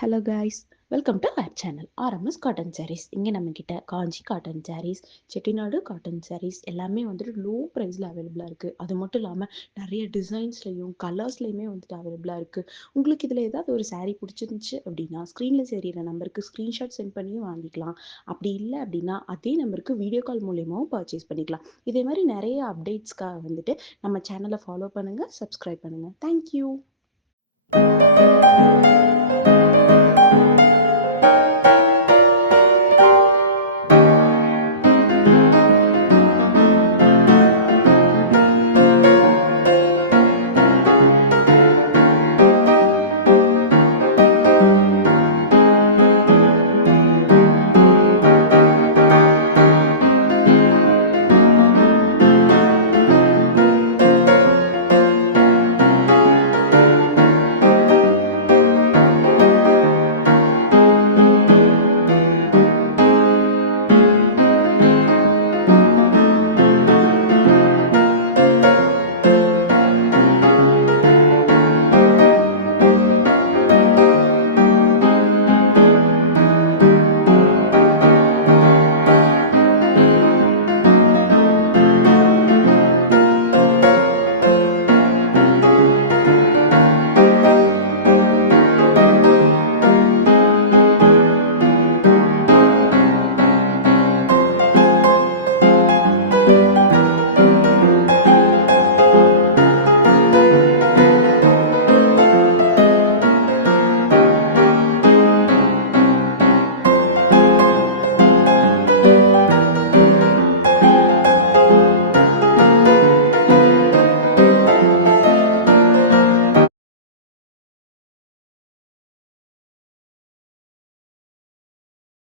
Hello guys, welcome to our channel RMS cotton sarees. இங்கே நம்மக்கிட்ட Kanchi cotton sarees, Chettinad cotton sarees எல்லாமே வந்துட்டு லோ ப்ரைஸில் அவைலபிளாக இருக்குது. அது மட்டும் இல்லாமல் நிறைய டிசைன்ஸ்லையும் கலர்ஸ்லையுமே வந்துட்டு அவைலபிளாக இருக்குது. உங்களுக்கு இதில் ஏதாவது ஒரு சாரீ பிடிச்சிருந்துச்சு அப்படின்னா ஸ்க்ரீனில் தெரியிற நம்பருக்கு ஸ்க்ரீன்ஷாட் சென்ட் பண்ணியும் வாங்கிக்கலாம். அப்படி இல்லை அப்படின்னா அதே நம்பருக்கு வீடியோ கால் மூலியமாகவும் பர்ச்சேஸ் பண்ணிக்கலாம். இதே மாதிரி நிறைய அப்டேட்ஸ்க்காக வந்துட்டு நம்ம சேனலை ஃபாலோ பண்ணுங்கள், சப்ஸ்கிரைப் பண்ணுங்கள். தேங்க்யூ.